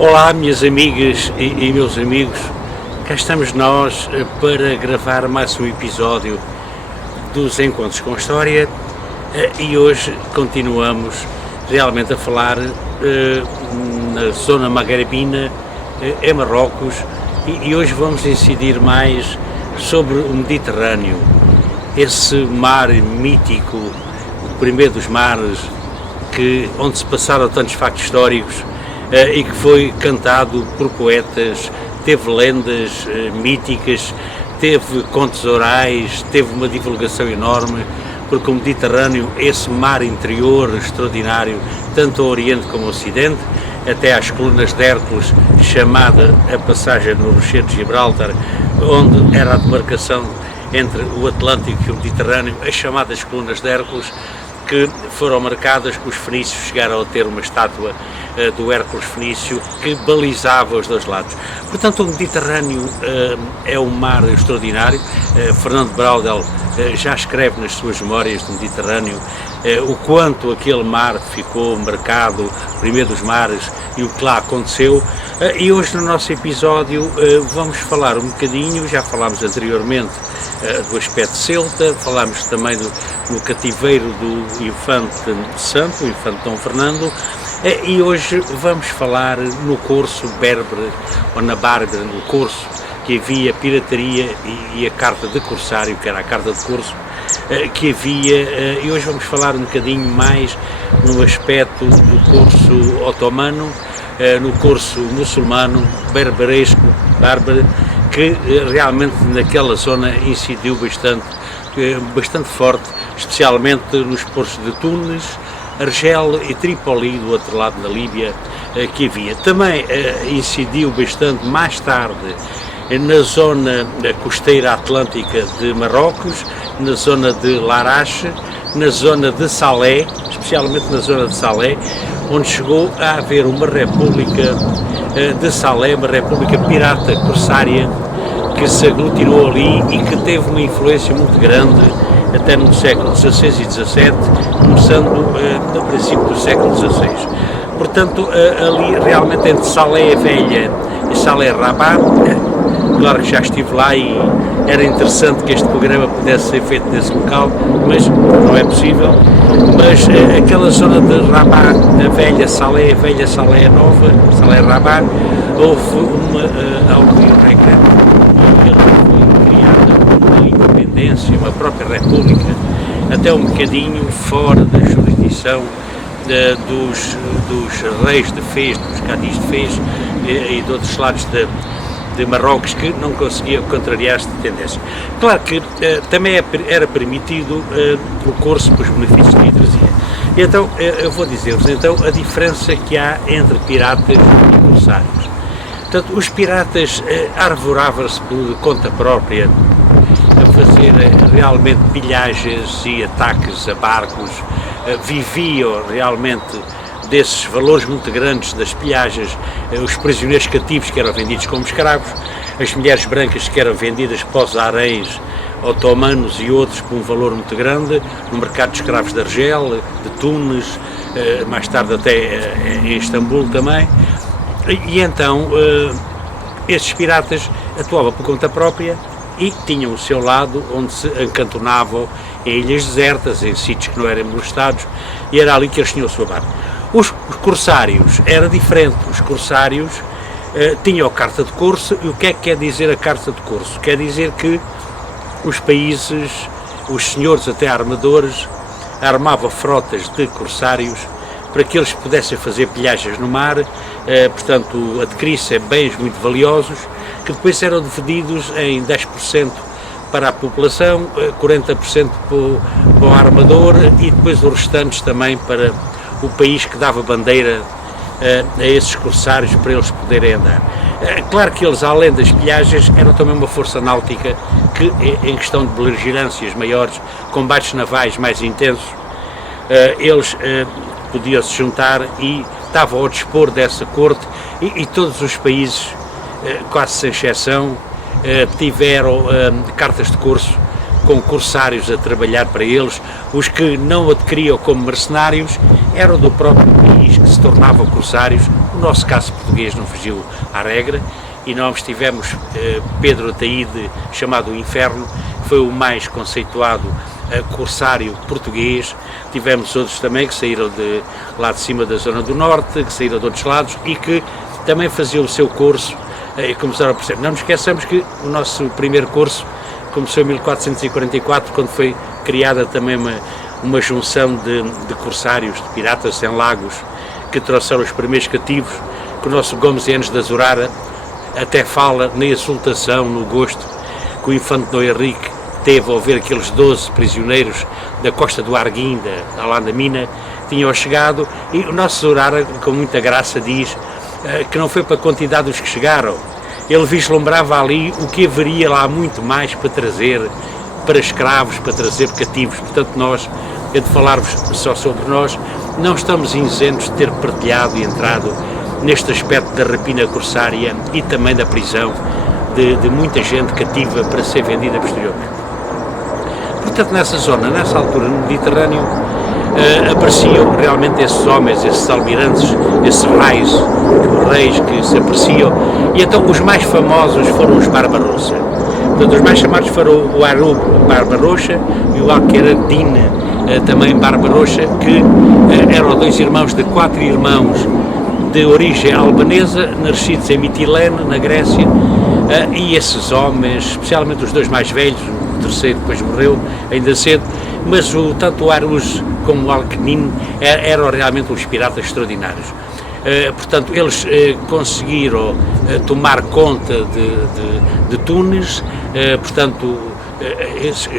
Olá, minhas amigas e meus amigos, cá estamos nós para gravar mais um episódio dos Encontros com História e hoje continuamos realmente a falar na zona magrebina, em Marrocos, e hoje vamos incidir mais sobre o Mediterrâneo, esse mar mítico, o primeiro dos mares, onde se passaram tantos factos históricos e que foi cantado por poetas, teve lendas míticas, teve contos orais, teve uma divulgação enorme, porque o Mediterrâneo, esse mar interior extraordinário, tanto ao Oriente como ao Ocidente, até às colunas de Hércules, chamada a passagem no Rochedo de Gibraltar, onde era a demarcação entre o Atlântico e o Mediterrâneo, as chamadas colunas de Hércules, que foram marcadas, que os fenícios chegaram a ter uma estátua do Hércules fenício que balizava os dois lados. Portanto, o Mediterrâneo é um mar extraordinário. Fernando Braudel já escreve nas suas memórias do Mediterrâneo o quanto aquele mar ficou marcado, o primeiro dos mares, e o que lá aconteceu. E hoje no nosso episódio vamos falar um bocadinho, já falámos anteriormente do aspecto celta, falámos também no cativeiro do Infante Santo, o Infante Dom Fernando, e hoje vamos falar no corso berbere, ou na Bárbara, no corso, que havia pirataria e a carta de corsário, que era a carta de corso, que havia, e hoje vamos falar um bocadinho mais no aspecto do corso otomano, no corso muçulmano, berberesco, bárbaro, que realmente naquela zona incidiu bastante forte, especialmente nos portos de Tunis, Argel e Trípoli, do outro lado da Líbia, que havia. Também incidiu bastante mais tarde na zona costeira atlântica de Marrocos, na zona de Larache, na zona de Salé, especialmente na zona de Salé, onde chegou a haver uma república de Salé, uma república pirata corsária, que se aglutinou ali e que teve uma influência muito grande até no século XVI e XVII, começando no princípio do século XVI. Portanto, ali realmente entre Salé Velha e Salé Rabat, claro que já estive lá e era interessante que este programa pudesse ser feito nesse local, mas não é possível. Mas aquela zona de Rabat, a Velha Salé Nova, Salé Rabat, houve algo recreativo, foi criada uma independência, uma própria república, até um bocadinho fora da jurisdição dos reis de Fez, dos cadis de Fez e de outros lados de Marrocos, que não conseguiam contrariar esta tendência. Claro que também era permitido o corso com os benefícios que trazia. Então, eu vou dizer-vos então a diferença que há entre piratas e corsários. Portanto, os piratas arvoravam-se por conta própria a fazer realmente pilhagens e ataques a barcos, viviam realmente desses valores muito grandes das pilhagens, os prisioneiros cativos que eram vendidos como escravos, as mulheres brancas que eram vendidas para os haréns otomanos e outros por um valor muito grande, no mercado de escravos de Argel, de Tunis, mais tarde até em Istambul também, e então esses piratas atuavam por conta própria e tinham o seu lado onde se acantonavam em ilhas desertas, em sítios que não eram molestados, e era ali que eles tinham a sua barca. Os corsários era diferente. Os corsários tinham a carta de corso. E o que é que quer dizer a carta de corso? Quer dizer que os países, os senhores até armadores, armavam frotas de corsários para que eles pudessem fazer pilhagens no mar, portanto adquirissem bens muito valiosos, que depois eram divididos em 10% para a população, 40% para o armador e depois os restantes também para o país que dava bandeira a esses corsários para eles poderem andar. Claro que eles, além das pilhagens, eram também uma força náutica que, em questão de beligerâncias maiores, combates navais mais intensos, eles podiam se juntar e estavam ao dispor dessa corte e todos os países, quase sem exceção, tiveram cartas de corso com corsários a trabalhar para eles. Os que não adquiriam como mercenários eram do próprio país que se tornavam corsários, No nosso caso português não fugiu à regra, e nós tivemos Pedro Ataíde, chamado o Inferno, que foi o mais conceituado corsário português. Tivemos outros também que saíram lá de cima da zona do norte, que saíram de outros lados e que também faziam o seu curso e começaram a perceber. Não nos esqueçamos que o nosso primeiro curso começou em 1444, quando foi criada também uma junção de corsários, de piratas em Lagos, que trouxeram os primeiros cativos, que o nosso Gomes Enes da Zurara até fala na exultação, no gosto que o infante Dom Henrique teve ao ver aqueles 12 prisioneiros da costa do Arguinda, lá na mina, tinham chegado, e o nosso Zurara, com muita graça, diz que não foi para a quantidade dos que chegaram, ele vislumbrava ali o que haveria lá muito mais para trazer, para escravos, para trazer cativos. Portanto, nós, de falar-vos só sobre nós, não estamos isentos de ter partilhado e entrado neste aspecto da rapina corsária e também da prisão de muita gente cativa para ser vendida posteriormente. Portanto, nessa zona, nessa altura, no Mediterrâneo, apareciam realmente esses homens, esses almirantes, esses reis que se apreciam, e então os mais famosos foram os Barbarossa. Portanto, os mais chamados foram o Arub Barbarossa e o Alqueradine, também Barbarossa, que eram dois irmãos de 4 irmãos de origem albanesa, nascidos em Mitilene, na Grécia, e esses homens, especialmente os dois mais velhos, o terceiro depois morreu, ainda cedo, mas tanto o Arus como o Alqueradine eram realmente uns piratas extraordinários. Portanto, eles conseguiram tomar conta de Tunis, portanto,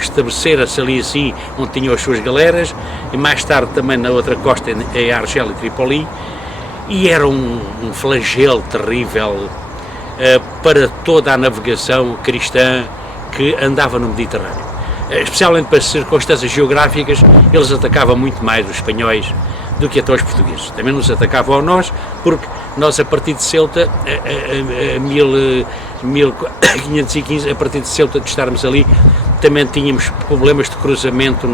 estabelecer-se ali assim, onde tinham as suas galeras, e mais tarde também na outra costa, em Argel e Tripoli, e era um flagelo terrível para toda a navegação cristã que andava no Mediterrâneo. Especialmente para as circunstâncias geográficas, eles atacavam muito mais os espanhóis do que até os portugueses. Também nos atacavam a nós, porque nós, a partir de Ceuta, a 1515, a partir de Ceuta, de estarmos ali, também tínhamos problemas de cruzamento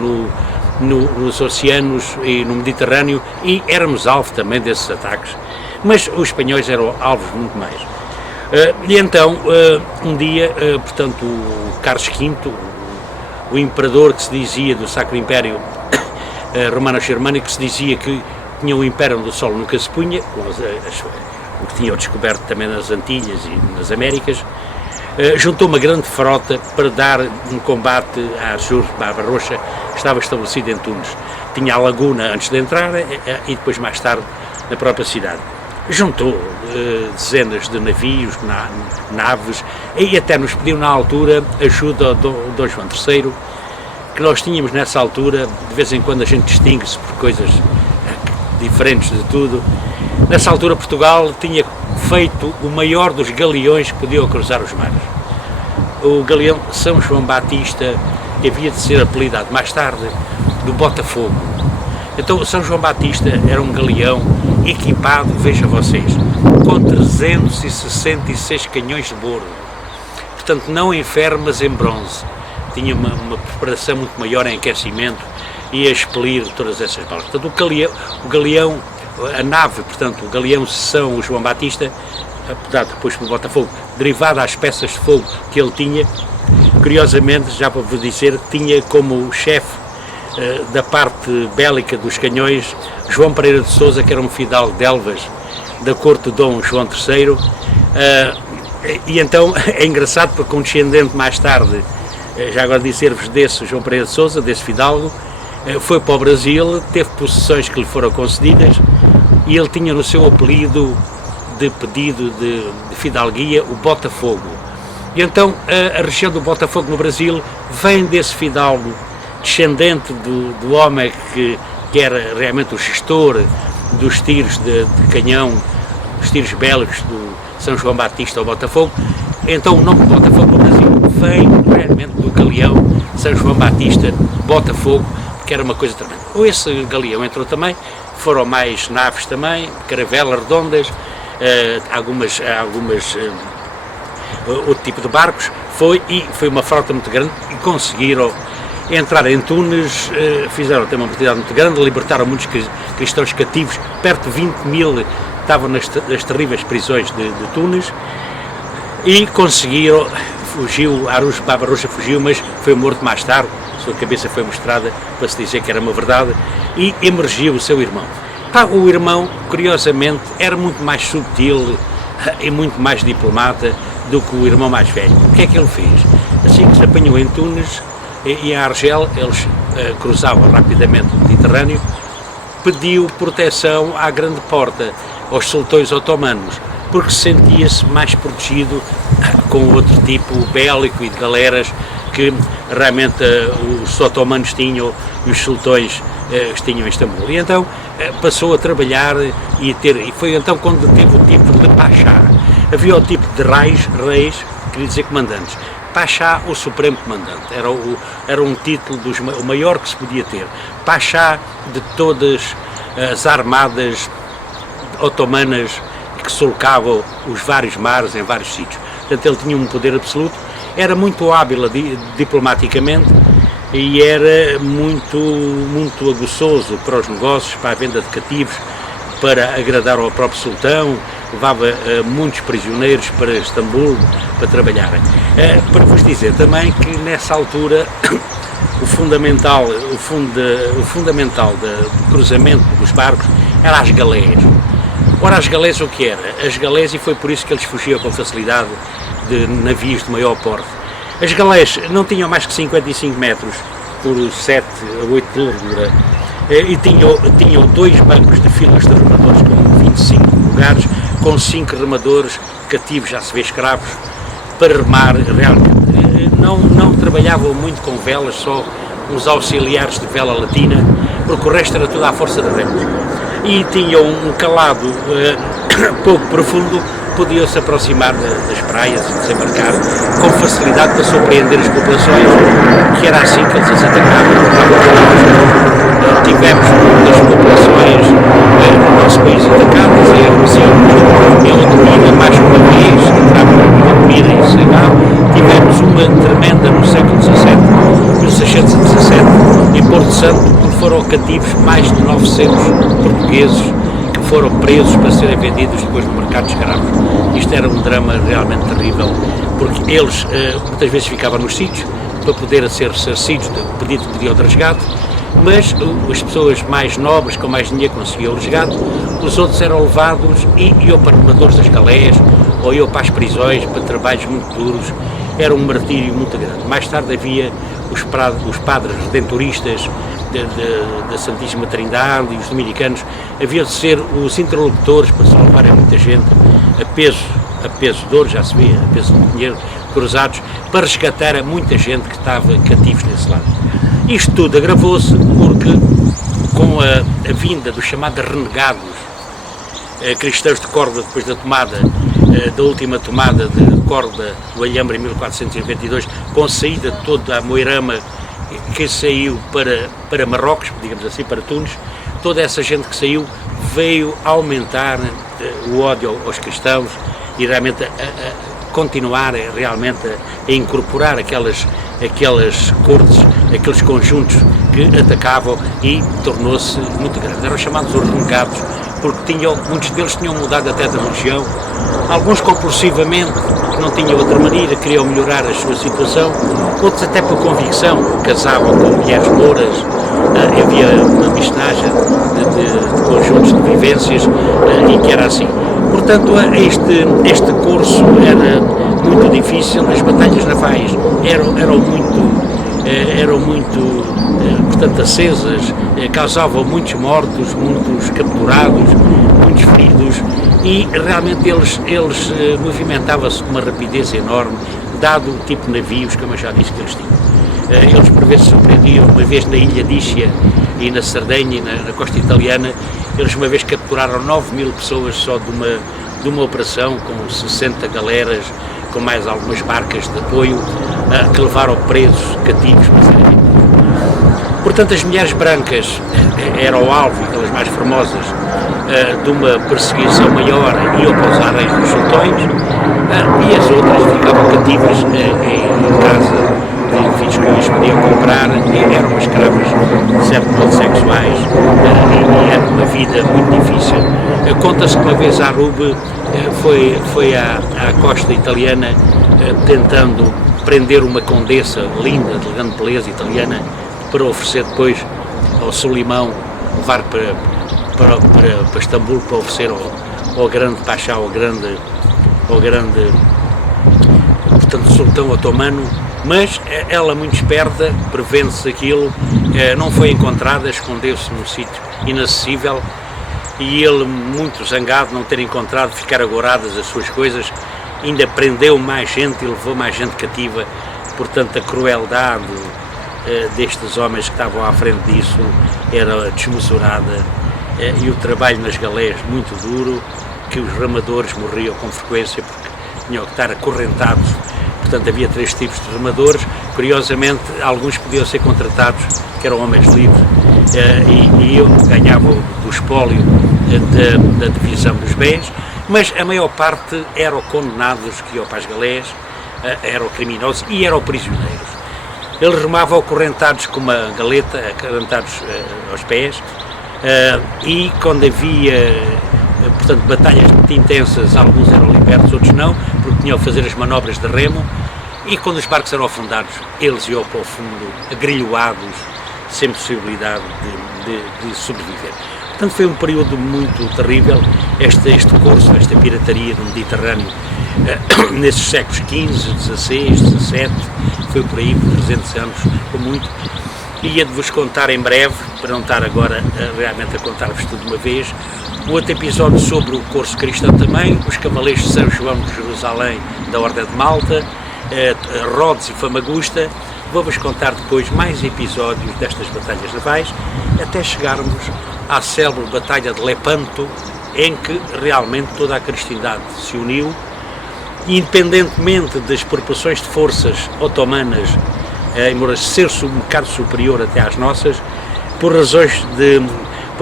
nos oceanos e no Mediterrâneo, e éramos alvo também desses ataques. Mas os espanhóis eram alvos muito mais. E então, um dia, portanto, o Carlos V, o imperador que se dizia do Sacro Império Romano-Germânico, que se dizia que tinha o Império onde o Sol nunca se punha, o que tinham descoberto também nas Antilhas e nas Américas, juntou uma grande frota para dar um combate à Jur Barbarossa, que estava estabelecido em Tunis. Tinha a laguna antes de entrar e depois mais tarde na própria cidade. Juntou dezenas de navios, naves, e até nos pediu na altura ajuda ao Dom João III, que nós tínhamos nessa altura, de vez em quando a gente distingue-se por coisas diferentes de tudo. Nessa altura Portugal tinha feito o maior dos galeões que podiam cruzar os mares. O galeão São João Batista, que havia de ser apelidado mais tarde do Botafogo. Então o São João Batista era um galeão equipado, vejam vocês, com 366 canhões de bordo. Portanto, não em ferro, mas em bronze. Tinha uma preparação muito maior em aquecimento e a expelir todas essas balas. Portanto, o galeão, a nave, portanto, o galeão São João Batista, apelidado depois pelo Botafogo, derivado às peças de fogo que ele tinha, curiosamente, já para vos dizer, tinha como chefe da parte bélica dos canhões João Pereira de Sousa, que era um fidalgo de Elvas da corte de Dom João III, e então é engraçado porque um descendente mais tarde, já agora dizer-vos desse João Pereira de Sousa, desse fidalgo, foi para o Brasil, teve possessões que lhe foram concedidas e ele tinha no seu apelido de pedido de fidalguia o Botafogo. E então a região do Botafogo no Brasil vem desse fidalgo, descendente do homem que era realmente o gestor dos tiros de canhão, os tiros bélicos do São João Batista ao Botafogo. Então o nome de Botafogo no Brasil vem realmente do galeão São João Batista Botafogo, que era uma coisa tremenda. Esse galeão entrou também, foram mais naves também, caravelas redondas, algumas outro tipo de barcos, foi uma frota muito grande e conseguiram entrar em Tunis, fizeram até uma quantidade muito grande, libertaram muitos cristãos cativos, perto de 20 mil estavam nas terríveis prisões de Tunis, e conseguiram, fugiu, Aruz Babarrucha fugiu, mas foi morto mais tarde, sua cabeça foi mostrada para se dizer que era uma verdade, e emergiu o seu irmão. O irmão, curiosamente, era muito mais subtil e muito mais diplomata do que o irmão mais velho. O que é que ele fez? Assim que se apanhou em Tunis e em Argel, eles cruzavam rapidamente o Mediterrâneo, pediu proteção à grande porta, aos sultões otomanos, porque sentia-se mais protegido com outro tipo bélico e de galeras que realmente os otomanos tinham e os sultões tinham em Istambul. E então passou a trabalhar e foi então quando teve o título de Pachá. Havia o tipo de reis, queria dizer comandantes. Pachá, o supremo comandante, era um título o maior que se podia ter. Pachá de todas as armadas otomanas que solcavam os vários mares em vários sítios. Portanto, ele tinha um poder absoluto, era muito hábil diplomaticamente e era muito aguçoso para os negócios, para a venda de cativos, para agradar ao próprio sultão, levava muitos prisioneiros para Istambul para trabalharem. Para vos dizer também que nessa altura o fundamental do cruzamento dos barcos era as galés. Ora, as galés o que era? As galés, e foi por isso que eles fugiam com facilidade de navios de maior porte. As galés não tinham mais que 55 metros por 7 a 8 de largura e tinham 2 bancos de filas de remadores com 25 lugares, com 5 remadores cativos, já se vê escravos, para remar realmente. Não trabalhavam muito com velas, só uns auxiliares de vela latina, porque o resto era tudo à força de remos. E tinham um calado pouco profundo, podiam-se aproximar das praias e desembarcar com facilidade para surpreender as populações, que era assim que eles as atacavam. Tivemos muitas populações no nosso país atacadas, e a Rússia é outro ainda mais uma vez, entravam com comida e cigarro. Tivemos uma tremenda no século XVII, 1617, em Porto Santo, onde foram cativos mais de 900 portugueses que foram presos para serem vendidos depois no mercado de escravos. Isto era um drama realmente terrível, porque eles muitas vezes ficavam nos sítios para poder ser ressarcidos do pedido que pediam de resgate, mas as pessoas mais nobres, com mais dinheiro, conseguiam o resgate, os outros eram levados e iam para remadores das galés, ou iam para as prisões, para trabalhos muito duros. Era um martírio muito grande. Mais tarde havia os padres redentoristas da Santíssima Trindade e os dominicanos, havia de ser os interlocutores para salvarem muita gente a peso de ouro, já se vê, a peso de dinheiro, cruzados, para resgatar a muita gente que estava cativos nesse lado. Isto tudo agravou-se porque, com a vinda dos chamados renegados, cristãos de Córdoba, depois da última tomada de Córdoba do Alhambra em 1492, com a saída de toda a Moirama que saiu para Marrocos, digamos assim, para Tunis, toda essa gente que saiu veio aumentar o ódio aos cristãos e realmente a continuar realmente a incorporar aquelas cortes, aqueles conjuntos que atacavam, e tornou-se muito grande. Eram chamados os renegados, porque muitos deles tinham mudado até de religião, alguns compulsivamente, que não tinham outra maneira, queriam melhorar a sua situação, outros até por convicção, casavam com mulheres louras, havia uma misturagem de conjuntos de vivências e que era assim. Portanto, este curso era muito difícil, as batalhas navais eram muito portanto, acesas, causavam muitos mortos, muitos capturados, muitos feridos, e realmente eles movimentavam-se com uma rapidez enorme, dado o tipo de navios, como eu já disse, que eles tinham. Eles por vezes surpreendiam, uma vez na Ilha de Ischia e na Sardenha, na costa italiana, eles uma vez capturaram 9.000 pessoas só de uma operação, com 60 galeras, com mais algumas barcas de apoio, que levaram presos, cativos, para serem vendidos. Portanto, as mulheres brancas eram o alvo, aquelas mais formosas, de uma perseguição maior, iam para os areios dos sultões, e as outras ficavam cativas em casa de filhos que eles podiam comprar, e eram escravas, de certo modo, sexuais, e era uma vida muito difícil. Conta-se que uma vez a Arube foi à costa italiana tentando prender uma condessa linda, de grande beleza italiana, para oferecer depois ao Solimão, levar para Istambul, para oferecer ao grande Pachá, ao grande portanto, sultão otomano, mas ela, muito esperta, prevendo-se aquilo, não foi encontrada, escondeu-se num sítio inacessível, e ele, muito zangado de não ter encontrado, ficar agoradas as suas coisas, ainda prendeu mais gente e levou mais gente cativa. Portanto, a crueldade destes homens que estavam à frente disso era desmesurada, e o trabalho nas galés muito duro, que os remadores morriam com frequência porque tinham que estar acorrentados. Portanto, havia 3 tipos de remadores. Curiosamente, alguns podiam ser contratados, que eram homens livres, e ganhavam do espólio da divisão dos bens, mas a maior parte eram condenados que iam para as galés, eram criminosos e eram prisioneiros. Eles remavam acorrentados com uma galeta, acorrentados aos pés, e quando havia, portanto, batalhas muito intensas, alguns eram libertos, outros não, porque tinham que fazer as manobras de remo, e quando os barcos eram afundados, eles iam para o fundo, agrilhoados, sem possibilidade de sobreviver. Portanto, foi um período muito terrível, este curso, esta pirataria no Mediterrâneo, nesses séculos XV, XVI, XVII, foi por aí, por 300 anos, ou muito. E ia-de-vos contar em breve, para não estar agora realmente a contar-vos tudo de uma vez, outro episódio sobre o curso cristão também, os cavaleiros de São João de Jerusalém, da Ordem de Malta, Rhodes e Famagusta. Vou-vos contar depois mais episódios destas batalhas navais, até chegarmos à célebre Batalha de Lepanto, em que realmente toda a cristandade se uniu, independentemente das proporções de forças otomanas, embora ser um bocado superior até às nossas, por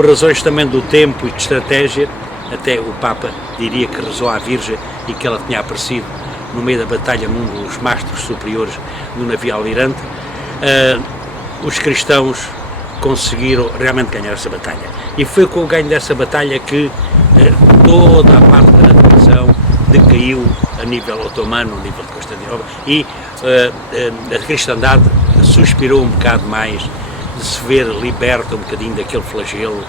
razões também do tempo e de estratégia. Até o Papa diria que rezou à Virgem e que ela tinha aparecido no meio da batalha num dos mastros superiores do navio almirante. Os cristãos conseguiram realmente ganhar essa batalha, e foi com o ganho dessa batalha que toda a parte da divisão decaiu a nível otomano, a nível de Constantinopla, e a cristandade suspirou um bocado mais de se ver liberta um bocadinho daquele flagelo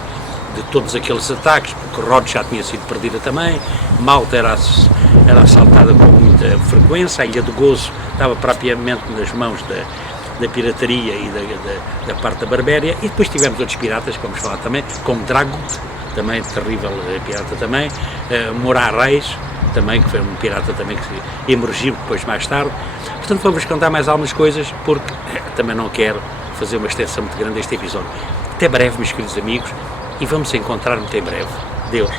de todos aqueles ataques, porque Rhodes já tinha sido perdida também, Malta era assaltada com muita frequência, a Ilha do Gozo estava propriamente nas mãos da pirataria e da parte da barbéria, e depois tivemos outros piratas, que vamos falar também, como Dragut, também terrível pirata também, Morar Reis, também, que foi um pirata também que emergiu depois mais tarde. Portanto, vamos contar mais algumas coisas, porque também não quero fazer uma extensão muito grande deste episódio. Até breve, meus queridos amigos, e vamos encontrar muito em breve. Deus.